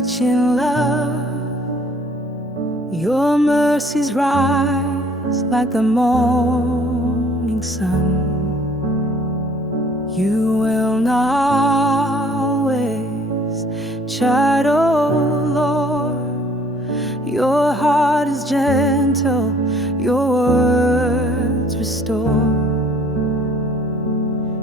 rich in love. Your mercies rise like the morning sun. You will not always chide, oh Lord. Your heart is gentle, your words restore.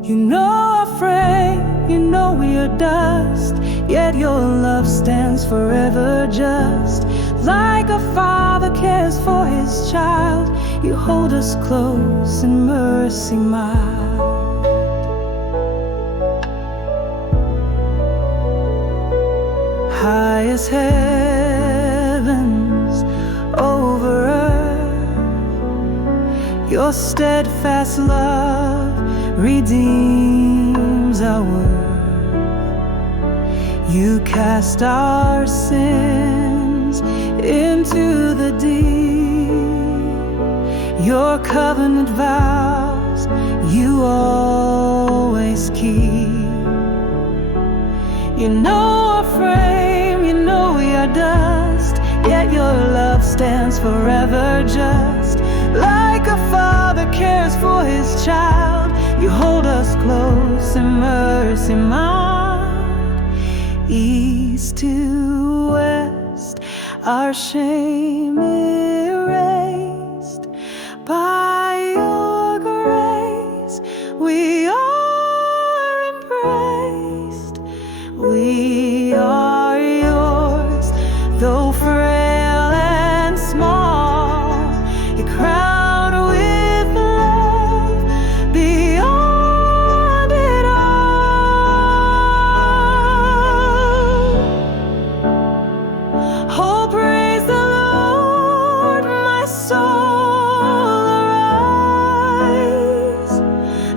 You know our frame, you know we are dust, yet your love stands forever just. Like a father cares for his child, you hold us close in mercy mild. High as heavens over earth, your steadfast love redeems our worth. You cast our sins into the deep. Your covenant vows you always keep. You know our frame, you know we are dust, yet your love stands forever just. Like a father cares for his child, you hold us close in mercy mild. East to west, our shame erased. By your grace we are embraced. We are yours, though frail and small. You're crowned with love beyond it all. Oh, praise the Lord, my soul, arise.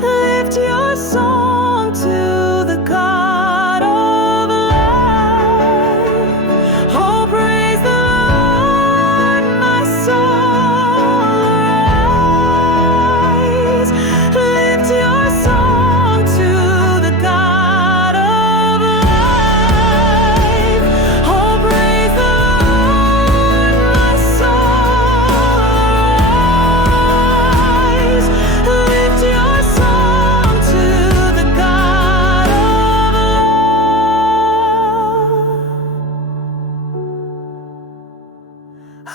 Lift your song to the God of life. Oh, praise the Lord, my soul, arise. Lift your song to the God of life. Oh, praise the Lord, my soul, arise. Lift your song to the God of love.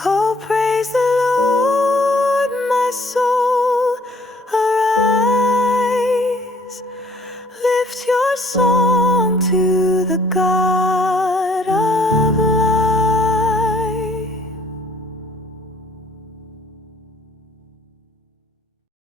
Oh, praise the Lord, my soul, arise. Lift your song to the God